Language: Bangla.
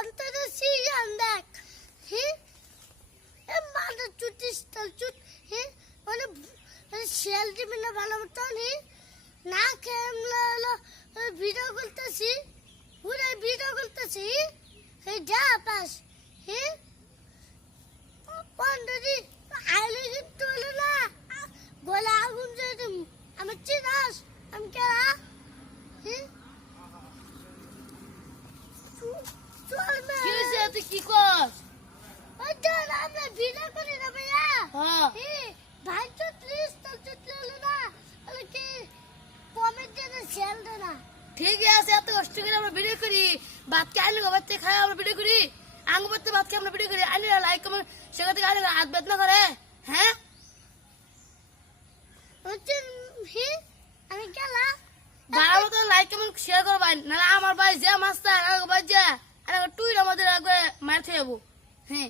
পঞ্চায়েতের সিজন দেখ হ্যাঁ এ মাথা চুটিস চুট হ্যাঁ মানে শিয়াল দিবি না ভালো মতন না খেয়ে হলো ভিডিও করতেছি পুরো ভিডিও করতেছি সেই যা পাস হ্যাঁ পন্ডি আইলে কিন্তু হলো না গলা আগুন জ্বলে দিম আমি চিনাস আমি কেরা হ্যাঁ চল না কি হইছে তুই কি কস ওই চল আমরা ভিডিও করি না ভাইয়া হ্যাঁ ভাই তো 30 তো চলে না তাহলে কি কমেন্ট দেনা শেয়ার দেনা ঠিক আছে এত কষ্ট করে আমরা ভিডিও করি ভাত কে আনলে বাচ্চা খাই আমরা ভিডিও করি আঙ্গ বাচ্চা ভাত কে আমরা ভিডিও করি আনলে লাইক কমেন্ট সেখান থেকে আনলে হাত বেদনা করে হ্যাঁ হচ্ছে আমি গেলা বারো তো লাইক কমেন্ট শেয়ার করবেন নাহলে আমার ভাই যে মাস্টার আমার ভাই যে আর টুইট আমাদের একবার মার খেয়ে যাবো হ্যাঁ